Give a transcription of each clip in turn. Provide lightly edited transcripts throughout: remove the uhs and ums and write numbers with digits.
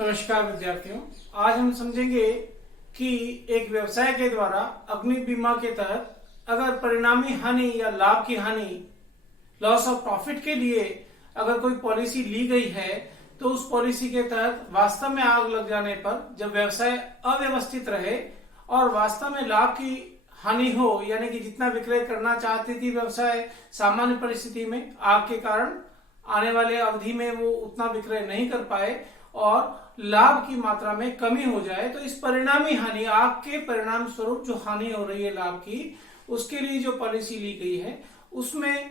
नमस्कार विद्यार्थियों। आज हम समझेंगे कि एक व्यवसाय के द्वारा अग्नि बीमा के तहत अगर परिणामी हानि या लाभ की हानि, लॉस ऑफ प्रॉफिट के लिए अगर कोई पॉलिसी ली गई है तो उस पॉलिसी के तहत वास्तव में आग लग जाने पर जब व्यवसाय अव्यवस्थित रहे और वास्तव में लाभ की हानि हो, यानी कि जितना विक्रय करना चाहती थी व्यवसाय सामान्य परिस्थिति में आग के कारण आने वाले अवधि में वो उतना विक्रय नहीं कर पाए और लाभ की मात्रा में कमी हो जाए, तो इस परिणामी हानि, आग के परिणाम स्वरूप जो हानि हो रही है लाभ की, उसके लिए जो पॉलिसी ली गई है उसमें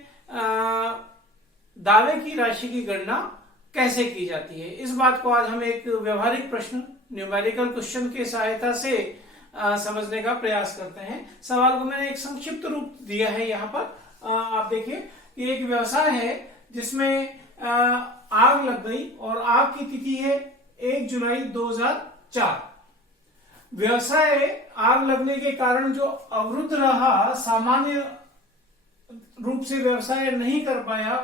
दावे की राशि की गणना कैसे की जाती है, इस बात को आज हम एक व्यवहारिक प्रश्न, न्यूमेरिकल क्वेश्चन की सहायता से समझने का प्रयास करते हैं। सवाल को मैंने एक संक्षिप्त रूप दिया है यहाँ पर। आप देखिए कि एक व्यवसाय है जिसमें आग लग गई और आग की तिथि है 1 जुलाई 2004। व्यवसाय आग लगने के कारण जो अवरुद्ध रहा, सामान्य रूप से व्यवसाय नहीं कर पाया,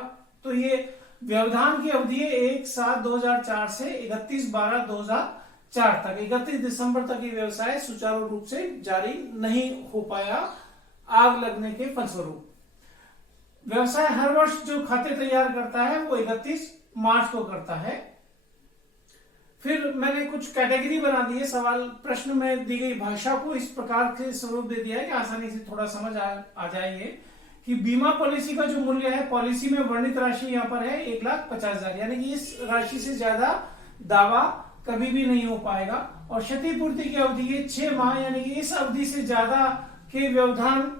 तो ये व्यवधान की अवधि है 1/7/2004 से 31/12/2004 तक। 31 दिसंबर तक ये व्यवसाय सुचारू रूप से जारी नहीं हो पाया आग लगने के फलस्वरूप। व्यवसाय हर वर्ष जो खाते तैयार करता है वो 31 मार्च को करता है। फिर मैंने कुछ कैटेगरी बना दी है। सवाल प्रश्न में दी गई भाषा को इस प्रकार के स्वरूप दे दिया है कि आसानी से थोड़ा समझ आ जाएंगे कि बीमा पॉलिसी का जो मूल्य है, पॉलिसी में वर्णित राशि यहाँ पर है 1,50,000, यानी कि इस राशि से ज्यादा दावा कभी भी नहीं हो पाएगा। और क्षतिपूर्ति की अवधि है 6 माह, यानी कि इस अवधि से ज्यादा के व्यवधान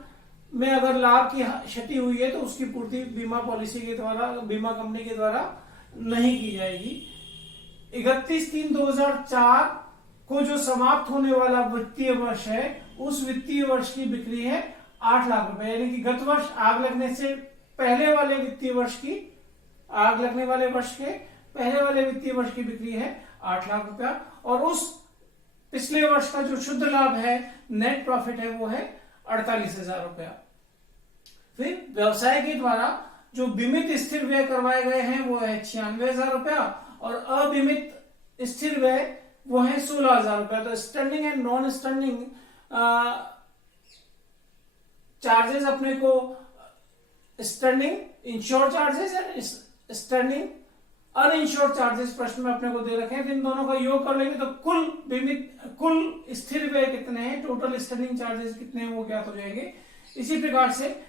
में अगर लाभ की क्षति हुई है तो उसकी पूर्ति बीमा पॉलिसी के द्वारा, बीमा कंपनी के द्वारा नहीं की जाएगी। 31/3/2004 को जो समाप्त होने वाला वित्तीय वर्ष है, उस वित्तीय वर्ष की बिक्री है 8 लाख रुपए, यानी कि गत वर्ष आग लगने से पहले वाले वित्तीय वर्ष की, आग लगने वाले वर्ष के पहले वाले वित्तीय वर्ष की बिक्री है 8 लाख रुपया। और उस पिछले वर्ष का जो शुद्ध लाभ है, नेट प्रॉफिट है, वो है 48,000 रुपया। फिर व्यवसाय के द्वारा जो बीमित स्थिर व्यय करवाए गए हैं वो है 96,000 रुपया और अबीमित स्थिर व्यय वो है 16,000 रुपया। तो standing and non standing charges अपने को, standing ensure charges and standing uninsured charges प्रश्न में अपने को दे रखे हैं। इन दोनों का योग कर लेंगे तो कुल स्थिर व्यय कितने हैं, टोटल स्टैंडिंग चार्जेस कितने हैं, वो ज्ञात हो जाएंगे। इसी प्रकार से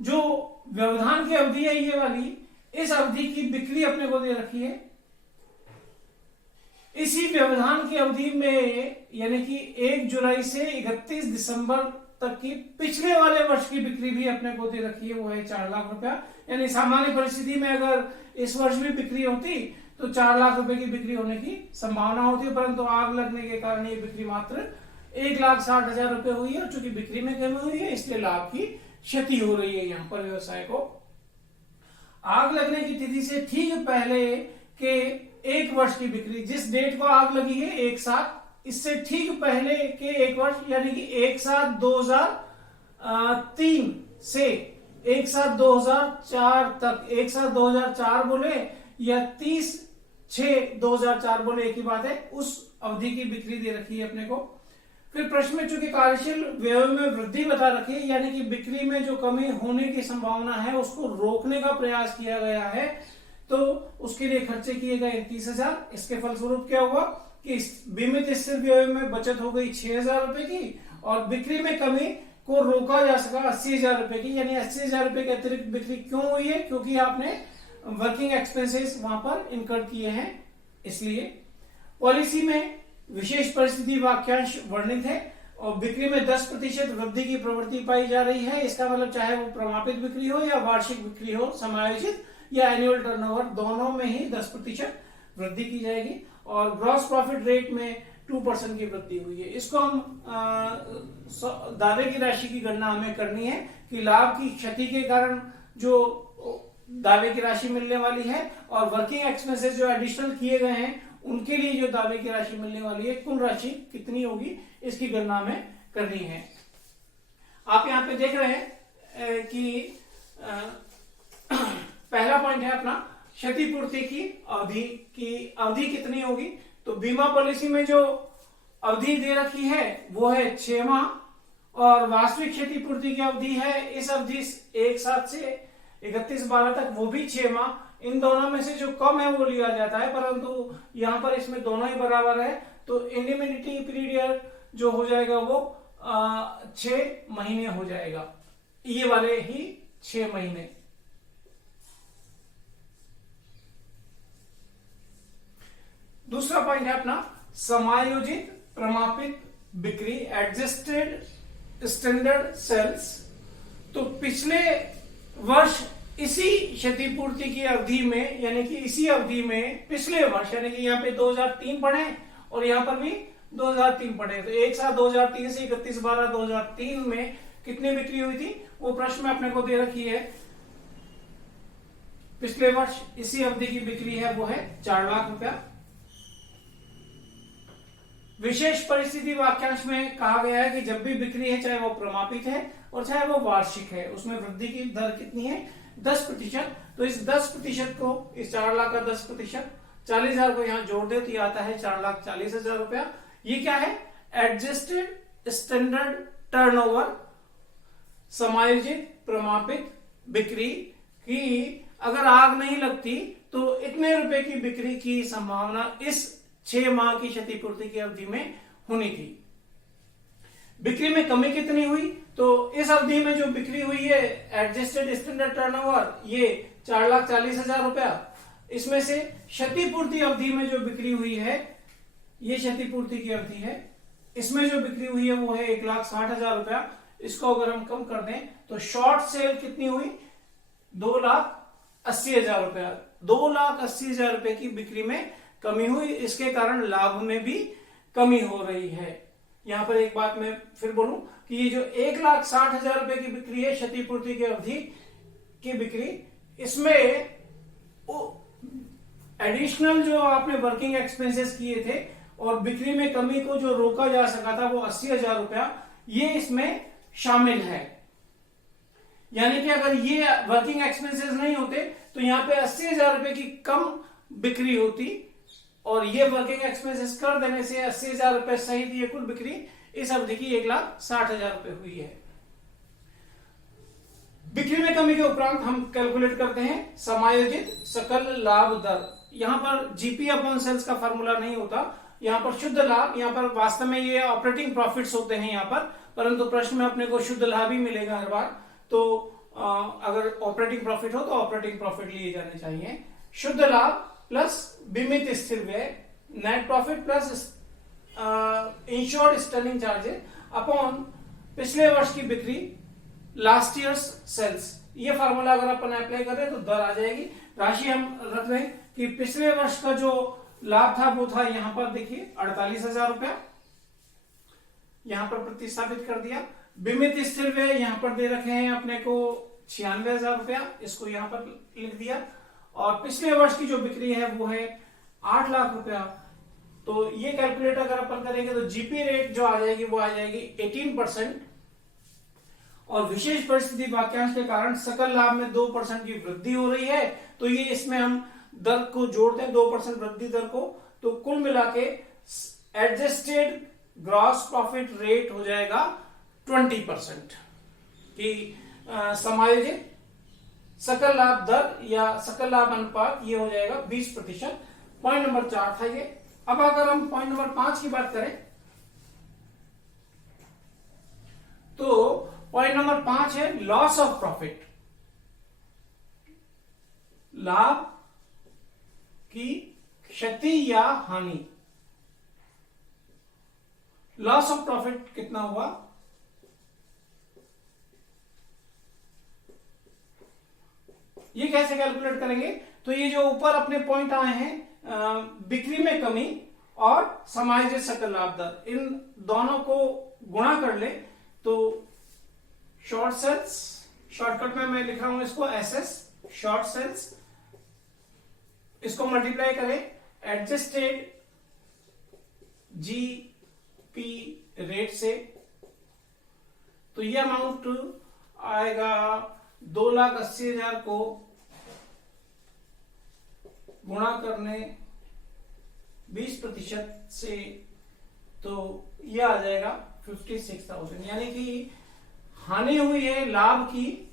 जो व्यवधान की अवधि है ये वाली, इस अवधि की बिक्री अपने को दे रखी है। इसी व्यवधान की अवधि में, यानी कि 1 जुलाई से 31 दिसंबर तक की पिछले वाले वर्ष की बिक्री भी अपने को दे रखी है, वो है 4 लाख रुपया। यानी सामान्य परिस्थिति में अगर इस वर्ष भी बिक्री होती तो 4 लाख रुपए की बिक्री होने की संभावना होती है, परंतु आग लगने के कारण ये बिक्री मात्र 1,60,000 रुपए हुई है और चूंकि बिक्री में कमी हुई है इसलिए लाभ की क्षति हो रही है यहाँ पर व्यवसाय को। आग लगने की तिथि से ठीक पहले के 1 वर्ष की बिक्री, जिस डेट को आग लगी है 1/7, इससे ठीक पहले के 1 वर्ष, यानी कि 1/7/2003 से 1/7/2004 तक, 1/7/2004 बोले या 30/6/2004 बोले, एक ही बात है, उस अवधि की बिक्री दे रखी है अपने को। फिर प्रश्न में चूंकि कार्यशील व्यय में वृद्धि बता रखी है, यानी कि बिक्री में जो कमी होने की संभावना है उसको रोकने का प्रयास किया गया है, तो उसके लिए खर्चे किए गए 30,000। इसके फलस्वरूप क्या हुआ कि बीमित स्थिर व्यय में बचत हो गई 6,000 रुपए की और बिक्री में कमी को रोका जा सका 80,000 रुपए की। यानी 80,000 रुपए की अतिरिक्त बिक्री क्यों हुई है? क्योंकि आपने वर्किंग एक्सपेंसेस वहां पर इनकर किए हैं। इसलिए पॉलिसी में विशेष परिस्थिति वाक्यांश वर्णित है और बिक्री में 10% वृद्धि की प्रवृत्ति पाई जा रही है। इसका मतलब चाहे वो प्रमापित बिक्री हो या वार्षिक बिक्री हो, समायोजित या एनुअल टर्नओवर, दोनों में ही 10% वृद्धि की जाएगी। और ग्रॉस प्रॉफिट रेट में 2% की वृद्धि हुई है। इसको हम दावे की राशि की गणना हमें करनी है कि लाभ की क्षति के कारण जो दावे की राशि मिलने वाली है और वर्किंग एक्सपेंसेस जो एडिशनल किए गए हैं उनके लिए जो दावे की राशि मिलने वाली है, कुल राशि कितनी होगी, इसकी गणना हमें करनी है। आप यहाँ पे देख रहे हैं कि पहला पॉइंट है अपना क्षतिपूर्ति की अवधि कितनी होगी? तो बीमा पॉलिसी में जो अवधि दे रखी है वो है 6 माह, और वास्तविक क्षतिपूर्ति की अवधि है इस अवधि 1/7 से 31/12 तक, वो भी 6 माह। इन दोनों में से जो कम है वो लिया जाता है, परंतु यहाँ पर इसमें दोनों ही बराबर है, तो इंडिमिनिटी पीरियड जो हो जाएगा वो 6 महीने हो जाएगा, ये वाले ही 6 महीने। दूसरा पॉइंट है अपना समायोजित प्रमापित बिक्री, एडजस्टेड स्टैंडर्ड सेल्स। तो पिछले वर्ष इसी क्षतिपूर्ति की अवधि में, यानी कि इसी अवधि में पिछले वर्ष, यानी कि यहाँ पे 2003 पढ़े और यहाँ पर भी 2003 पढ़े, तो एक साथ 2003 से 31/12/2003 में कितनी बिक्री हुई थी वो प्रश्न में अपने को दे रखी है। पिछले वर्ष इसी अवधि की बिक्री है वो है 4 लाख रुपया। विशेष परिस्थिति वाक्यांश में कहा गया है कि जब भी बिक्री है, चाहे वो प्रमापित है और चाहे वो वार्षिक है, उसमें वृद्धि की दर कितनी है? 10%। तो इस 10% को, इस 4 लाख का 10%, 40,000 को यहाँ जोड़ दे तो ये आता है 4,40,000 रुपया। ये क्या है? एडजस्टेड स्टैंडर्ड टर्नओवर, समायोजित प्रमापित बिक्री की अगर आग नहीं लगती तो इतने रुपए की बिक्री की संभावना इस 6 माह की क्षतिपूर्ति की अवधि में होनी थी। बिक्री में कमी कितनी हुई? तो इस अवधि में जो बिक्री हुई है एडजस्टेड स्टैंडर्ड टर्नओवर, ये 4,40,000 रुपया। इसमें से क्षतिपूर्ति अवधि में जो बिक्री हुई है, ये क्षतिपूर्ति की अवधि है, इसमें जो बिक्री हुई है वो है 1,60,000 रुपया। इसको अगर हम कम कर दें तो शॉर्ट सेल कितनी हुई? 2,80,000 रुपया। 2,80,000 रुपए की बिक्री में कमी हुई, इसके कारण लाभ में भी कमी हो रही है। यहां पर एक बात मैं फिर बोलूं कि ये जो 1,60,000 रुपए की बिक्री है क्षतिपूर्ति की अवधि की बिक्री, इसमें एडिशनल जो आपने वर्किंग एक्सपेंसेस किए थे और बिक्री में कमी को जो रोका जा सका था वो 80,000 रुपया, ये इसमें शामिल है। यानी कि अगर ये वर्किंग एक्सपेंसेस नहीं होते तो यहाँ पे 80,000 रुपए की कम बिक्री होती, और ये वर्किंग एक्सपेंसेस कर देने से 80,000 रुपए सहित ये कुल बिक्री इस अवधि की 1,60,000 रुपए हुई है। बिक्री में कमी के उपरांत हम कैलकुलेट करते हैं समायोजित सकल लाभ दर। यहां पर जीपी अपॉन सेल्स का फॉर्मूला नहीं होता, यहां पर शुद्ध लाभ, यहां पर वास्तव में ये ऑपरेटिंग प्रॉफिट्स होते हैं यहां पर, परंतु प्रश्न में अपने को शुद्ध लाभ ही मिलेगा हर बार। तो अगर ऑपरेटिंग प्रॉफिट हो तो ऑपरेटिंग प्रॉफिट लिए जाने चाहिए। शुद्ध लाभ प्लस बीमित स्थिर व्यय, net profit plus insured sterling charges upon पिछले वर्ष की बिक्री, लास्ट ईयर्स सेल्स। ये फार्मूला अगर अपन अप्लाई करें तो दर आ जाएगी। राशि हम रख रहे हैं कि पिछले वर्ष का जो लाभ था वो था, यहां पर देखिए 48,000 रुपया, यहां पर प्रतिस्थापित कर दिया। बीमित स्थिर व्यय यहां पर दे रखे हैं अपने को 96,000 रुपया, इसको यहां पर लिख दिया। और पिछले वर्ष की जो बिक्री है वो है 8 लाख रुपया। तो ये कैलकुलेट अगर अपन करेंगे तो जीपी रेट जो आ जाएगी वो आ जाएगी 18%। और विशेष परिस्थिति वाक्यांश के कारण सकल लाभ में 2% की वृद्धि हो रही है, तो ये इसमें हम दर को जोड़ते हैं 2% वृद्धि दर को, तो कुल मिला के एडजस्टेड ग्रॉस प्रॉफिट रेट हो जाएगा 20% की समायोजित सकल लाभ दर या सकल लाभ अनुपात, ये हो जाएगा 20%। पॉइंट नंबर 4 था ये। अब अगर हम पॉइंट नंबर 5 की बात करें तो पॉइंट नंबर 5 है लॉस ऑफ प्रॉफिट, लाभ की क्षति या हानि। लॉस ऑफ प्रॉफिट कितना हुआ? ये कैसे कैलकुलेट करेंगे? तो ये जो ऊपर अपने पॉइंट आए हैं, बिक्री में कमी और समायोजित सकल लाभ दर, इन दोनों को गुणा कर ले तो शॉर्ट सेल्स, शॉर्टकट में मैं लिख रहा हूं इसको एसएस, शॉर्ट सेल्स, इसको मल्टीप्लाई करें एडजस्टेड जीपी रेट से, तो ये अमाउंट आएगा 2,80,000 को गुणा करने 20% से, तो यह आ जाएगा 56,000, यानी कि हानि हुई है लाभ की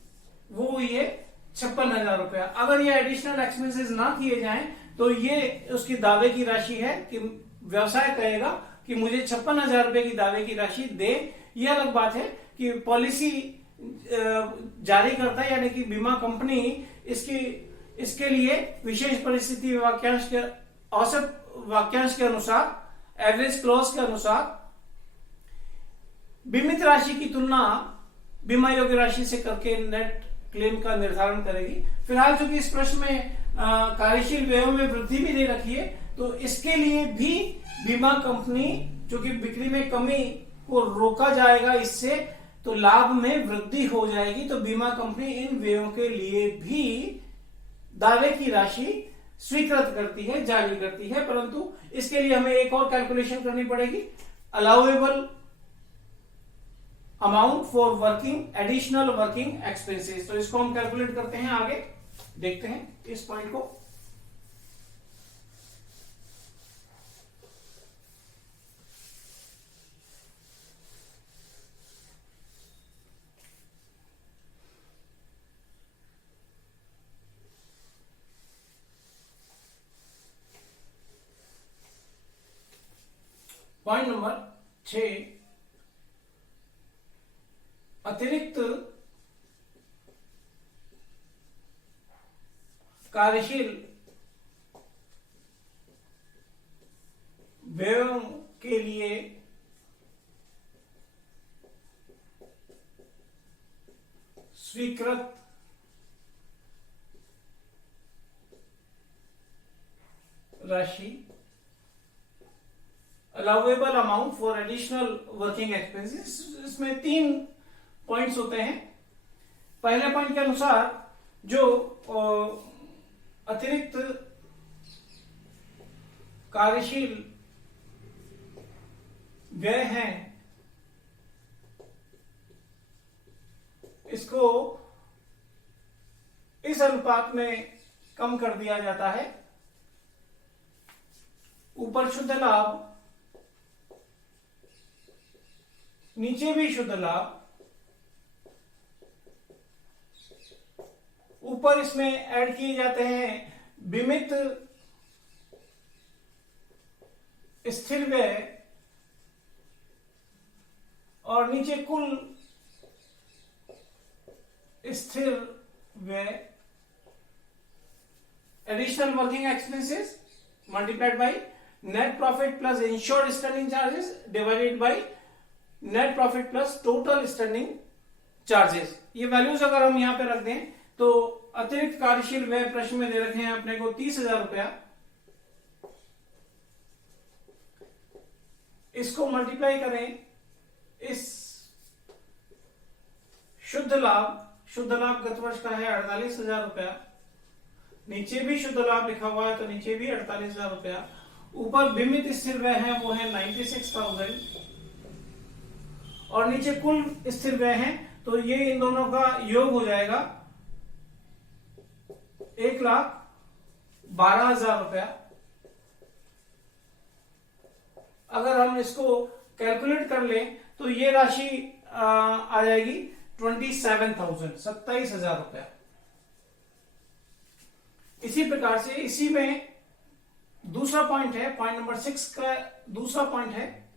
वो हुई है 56,000 रुपया। अगर ये एडिशनल एक्सपेंसेस ना किए जाएं तो ये उसकी दावे की राशि है कि व्यवसाय कहेगा कि मुझे 56,000 रुपए की दावे की राशि दे। यह अलग बात है कि पॉलिसी जारी करता है, यानी कि बीमा कंपनी इसके लिए विशेष परिस्थिति वाक्यांश के औसत वाक्यांश के अनुसार, एवरेज क्लॉज के अनुसार बीमित राशि की तुलना बीमा योग्य राशि से करके नेट क्लेम का निर्धारण करेगी। फिलहाल चूंकि इस प्रश्न में कार्यशील व्ययों में वृद्धि भी दे रखी है, तो इसके लिए भी बीमा कंपनी, चूंकि बिक्री में कमी को रोका जाएगा इससे, तो लाभ में वृद्धि हो जाएगी, तो बीमा कंपनी इन व्ययों के लिए भी दावे की राशि स्वीकृत करती है, जारी करती है। परंतु इसके लिए हमें एक और कैलकुलेशन करनी पड़ेगी, allowable amount for working additional working expenses. तो इसको हम कैलकुलेट करते हैं, आगे देखते हैं इस पॉइंट को। पॉइंट नंबर 6, अतिरिक्त कार्यशील व्ययों के लिए स्वीकृत राशि, allowable amount for additional working expenses. इसमें 3 पॉइंट्स होते हैं। पहले पॉइंट के अनुसार जो अतिरिक्त कार्यशील व्यय हैं, इसको इस अनुपात में कम कर दिया जाता है। ऊपर शुद्ध लाभ, नीचे भी शुद्ध लाभ, ऊपर इसमें ऐड किए जाते हैं बीमित स्थिर व्यय, और नीचे कुल स्थिर व्यय, additional working expenses multiplied by net profit plus insured standing charges divided by net profit plus total standing charges. ये वैल्यूज अगर हम यहां पे रख दें तो अतिरिक्त कार्यशील व्यय प्रश्न में दे रखे हैं अपने को 30,000 रुपया, इसको मल्टीप्लाई करें इस शुद्ध लाभ गत वर्ष का है 48,000 रुपया, नीचे भी शुद्ध लाभ लिखा हुआ है तो नीचे भी 48,000 रुपया, ऊपर बीमित स्थिर व्यय है वो है 96,000, और नीचे कुल स्थिर व्यय है, तो ये इन दोनों का योग हो जाएगा 1,12,000 रुपया। अगर हम इसको कैलकुलेट कर लें तो ये राशि आ जाएगी 27,000 रुपया। इसी प्रकार से इसी में दूसरा पॉइंट है, पॉइंट नंबर 6 का दूसरा पॉइंट है,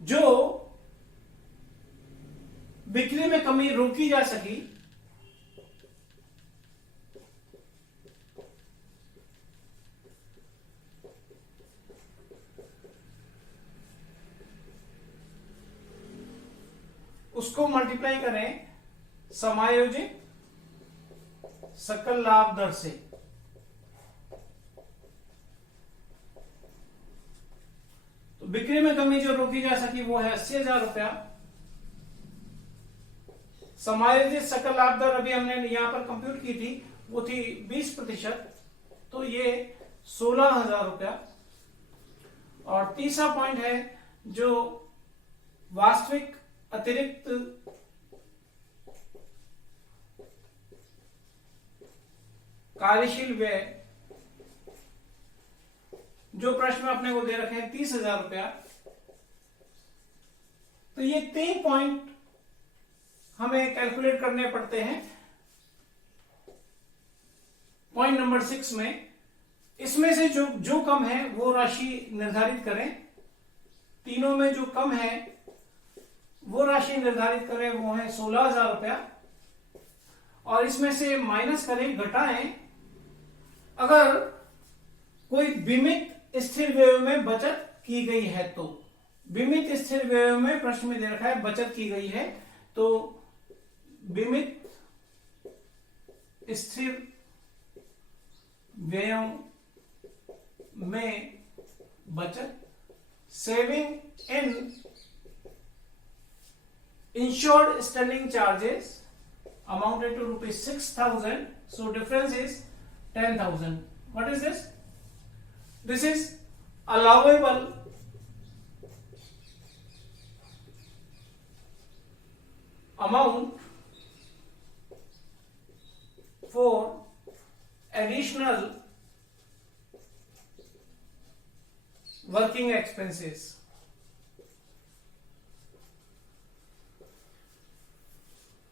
जो बिक्री में कमी रोकी जा सकी, उसको मल्टीप्लाई करें समायोजित सकल लाभ दर से। तो बिक्री में कमी जो रोकी जा सकी वो है 80,000 रुपया। समायोजित सकल लाभ दर अभी हमने यहां पर कंप्यूट की थी, वो थी 20%, तो ये 16,000 रुपया। और तीसरा पॉइंट है जो वास्तविक अतिरिक्त कार्यशील व्यय जो प्रश्न में अपने को दे रखे हैं 30,000 रुपया। तो ये 3 पॉइंट हमें कैलकुलेट करने पड़ते हैं पॉइंट नंबर 6 में। इसमें से जो कम है वो राशि निर्धारित करें। तीनों में जो कम है वो राशि निर्धारित करें, वो है 16,000 रुपया। और इसमें से माइनस करें, घटाएं अगर कोई बीमित स्थिर व्यय में बचत की गई है तो। बीमित स्थिर व्यय में प्रश्न में दे रखा है बचत की गई है, तो बीमित स्थिर व्ययों में बचत, saving in insured standing charges amounted to rupees 6,000, so difference is 10,000. What is this? This is allowable amount for additional working expenses.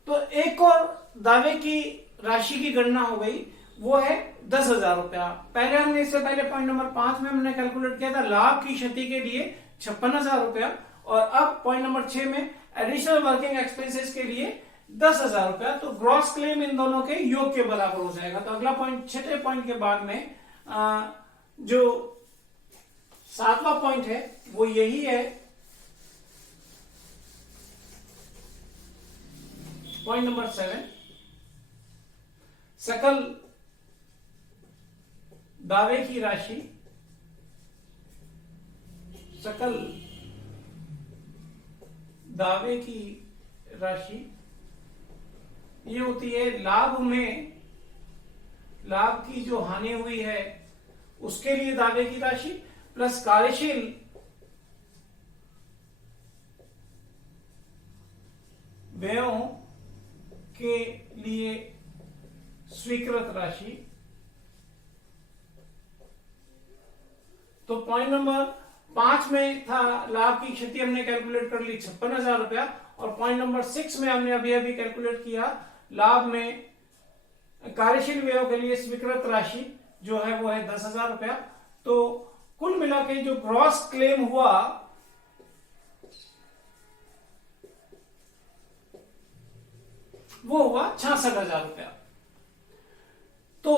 तो एक और दावे की राशि की गणना हो गई, वो है 10,000 रुपया। पहले हमने इससे पहले पॉइंट नंबर 5 में हमने कैलकुलेट किया था लाभ की क्षति के लिए 56,000 रुपया, और अब पॉइंट नंबर 6 में एडिशनल वर्किंग एक्सपेंसेस के लिए 10,000 रुपया। तो ग्रॉस क्लेम इन दोनों के योग के बराबर हो जाएगा। तो अगला पॉइंट, छठे पॉइंट के बाद में जो 7वां पॉइंट है वो यही है, पॉइंट नंबर 7, सकल दावे की राशि, सकल दावे की राशि ये होती है लाभ में, लाभ की जो हानि हुई है उसके लिए दावे की राशि प्लस कार्यशील व्ययों के लिए स्वीकृत राशि। तो पॉइंट नंबर 5 में था लाभ की क्षति, हमने कैलकुलेट कर ली 56,000 रुपया, और पॉइंट नंबर 6 में हमने अभी अभी कैलकुलेट किया लाभ में कार्यशील व्ययों के लिए स्वीकृत राशि जो है वो है 10,000 रुपया। तो कुल मिला के जो ग्रॉस क्लेम हुआ वो हुआ 66,000 रुपया। तो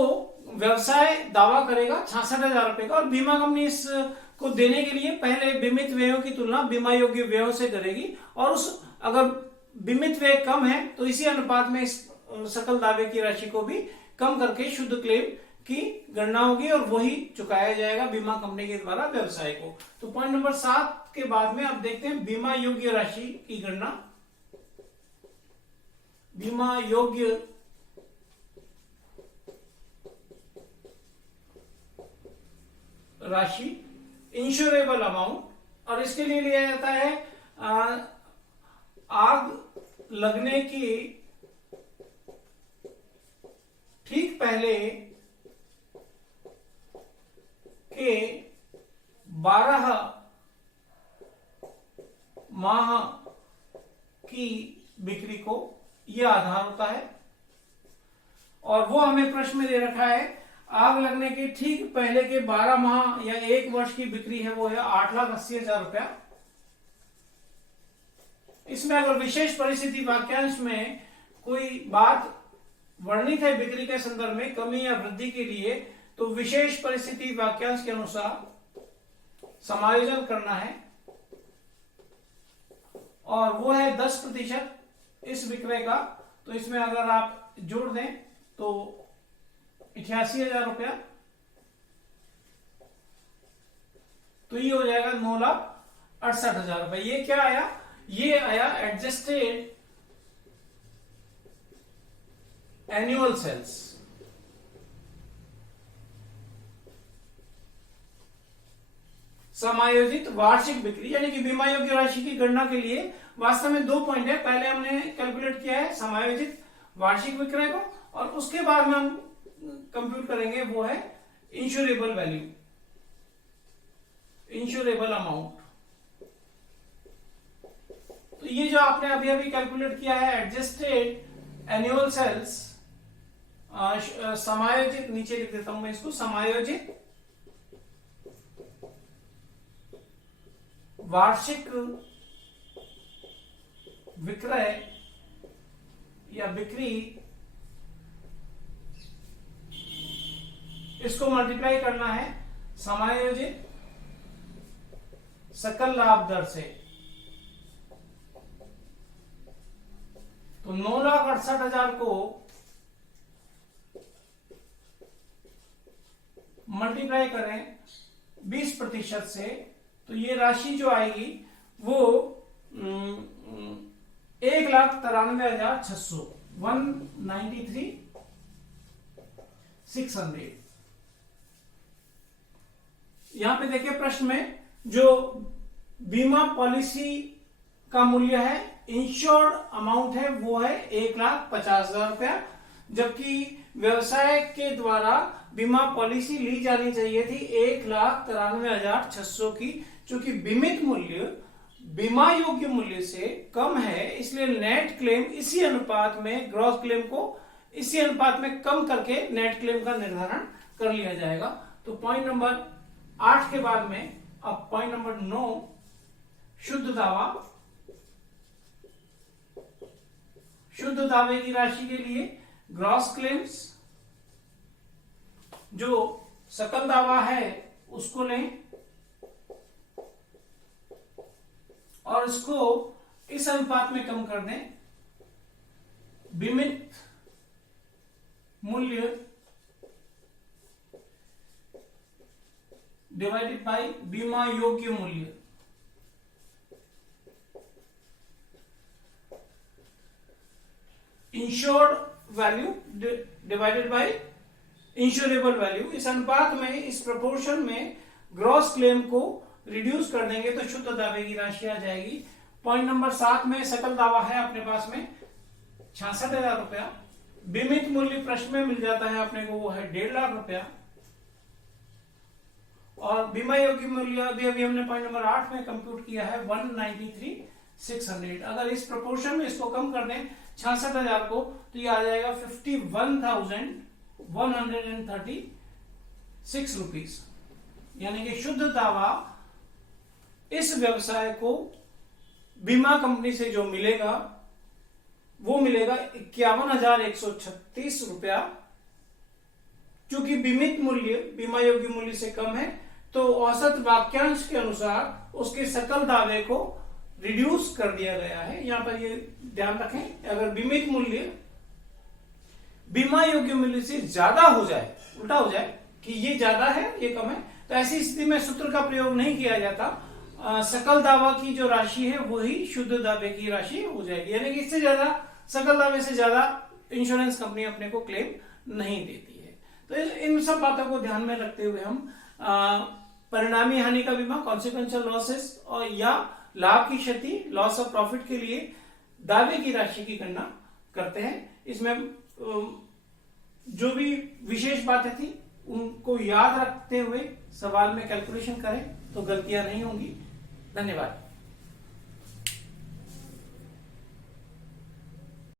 व्यवसाय दावा करेगा 66,000 रुपए का, और बीमा कंपनी इसको देने के लिए पहले बीमित व्ययों की तुलना बीमा योग्य व्ययों से करेगी, और उस अगर बीमित व्यय कम है तो इसी अनुपात में इस सकल दावे की राशि को भी कम करके शुद्ध क्लेम की गणना होगी और वही चुकाया जाएगा बीमा कंपनी के द्वारा व्यवसाय को। तो पॉइंट नंबर 7 के बाद में आप देखते हैं बीमा योग्य राशि की गणना। बीमा योग्य राशि, इंश्योरेबल अमाउंट, और इसके लिए लिया जाता है आग लगने की ठीक पहले के 12 माह की बिक्री को यह आधार होता है। और वो हमें प्रश्न में दे रखा है आग लगने के ठीक पहले के 12 माह या 1 वर्ष की बिक्री है वो है 8,80,000 रुपया। इसमें अगर विशेष परिस्थिति वाक्यांश में कोई बात वर्णित है बिक्री के संदर्भ में कमी या वृद्धि के लिए, तो विशेष परिस्थिति वाक्यांश के अनुसार समायोजन करना है, और वो है 10% इस विक्रय का। तो इसमें अगर आप जोड़ दें तो 88,000 रुपया, तो ये हो जाएगा 9,68,000 रुपए। ये क्या आया? ये आया एडजस्टेड एनुअल सेल्स। समायोजित वार्षिक बिक्री, यानी कि बीमा योग्य राशि की गणना के लिए वास्तव में 2 पॉइंट है। पहले हमने कैलकुलेट किया है समायोजित वार्षिक विक्रय को, और उसके बाद में हम कंप्यूट करेंगे वो है इंश्योरेबल वैल्यू, इंश्योरेबल अमाउंट। तो ये जो आपने अभी अभी कैलकुलेट किया है एडजस्टेड एनुअल सेल्स, समायोजित, नीचे लिख देता हूं मैं इसको, समायोजित वार्षिक विक्रय या बिक्री, इसको मल्टीप्लाई करना है समायोजित सकल लाभ दर से। तो 9,68,000 को मल्टीप्लाई करें 20% से, तो ये राशि जो आएगी वो 1,93,600, 193,600। यहां पे देखिए प्रश्न में जो बीमा पॉलिसी का मूल्य है, इंश्योर्ड अमाउंट है, वो है 1,50,000 रुपया, जबकि व्यवसाय के द्वारा बीमा पॉलिसी ली जानी चाहिए थी 1,93,600 की। चूंकि बीमित मूल्य बीमा योग्य मूल्य से कम है, इसलिए नेट क्लेम इसी अनुपात में, ग्रॉस क्लेम को इसी अनुपात में कम करके नेट क्लेम का निर्धारण कर लिया जाएगा। तो पॉइंट नंबर 8 के बाद में अब पॉइंट नंबर 9, शुद्ध दावा। शुद्ध दावे की राशि के लिए ग्रॉस क्लेम्स, जो सकल दावा है उसको लें और इसको इस अनुपात में कम कर दें, बीमित मूल्य डिवाइडेड बाय बीमा योग्य मूल्य। Insured value divided by insurable value. इस अनुपात में, इस प्रोपोर्शन में ग्रॉस क्लेम को रिड्यूस कर देंगे तो शुद्ध दावे की राशि आ जाएगी। पॉइंट नंबर 7 में सकल दावा है अपने पास में 66,000 रुपया। बीमित मूल्य प्रश्न में मिल जाता है अपने को, वो है 1.5 लाख रुपया। और बीमा योग्य मूल्य अभी अभी हमने पॉइंट नंबर 8 में कंप्यूट किया है 193,600। अगर इस प्रोपोर्शन में इसको कम कर दें 66,000 को, तो ये आ जाएगा 51,136 रुपीज। यानी कि शुद्ध दावा इस व्यवसाय को बीमा कंपनी से जो मिलेगा वो मिलेगा 51,136 रुपया। चूंकि बीमित मूल्य बीमा योग्य मूल्य से कम है, तो औसत वाक्यांश के अनुसार उसके सकल दावे को रिड्यूस कर दिया गया है। यहां पर ये ध्यान रखें, अगर बीमित मूल्य बीमा योग्य मूल्य से ज्यादा हो जाए, उल्टा हो जाए कि ये ज्यादा है ये कम है, तो ऐसी स्थिति में सूत्र का प्रयोग नहीं किया जाता। सकल दावा की जो राशि है वही शुद्ध दावे की राशि हो जाएगी। यानी कि इससे ज्यादा, सकल दावे से ज्यादा इंश्योरेंस कंपनी अपने को क्लेम नहीं देती है। तो इन सब बातों को ध्यान में रखते हुए हम परिणामी हानि का बीमा, कॉन्सिक्वेंशियल लॉसेस, और या लाभ की क्षति, लॉस ऑफ प्रॉफिट के लिए दावे की राशि की गणना करते हैं। इसमें जो भी विशेष बातें थी उनको याद रखते हुए सवाल में कैलकुलेशन करें तो गलतियां नहीं होंगी। धन्यवाद।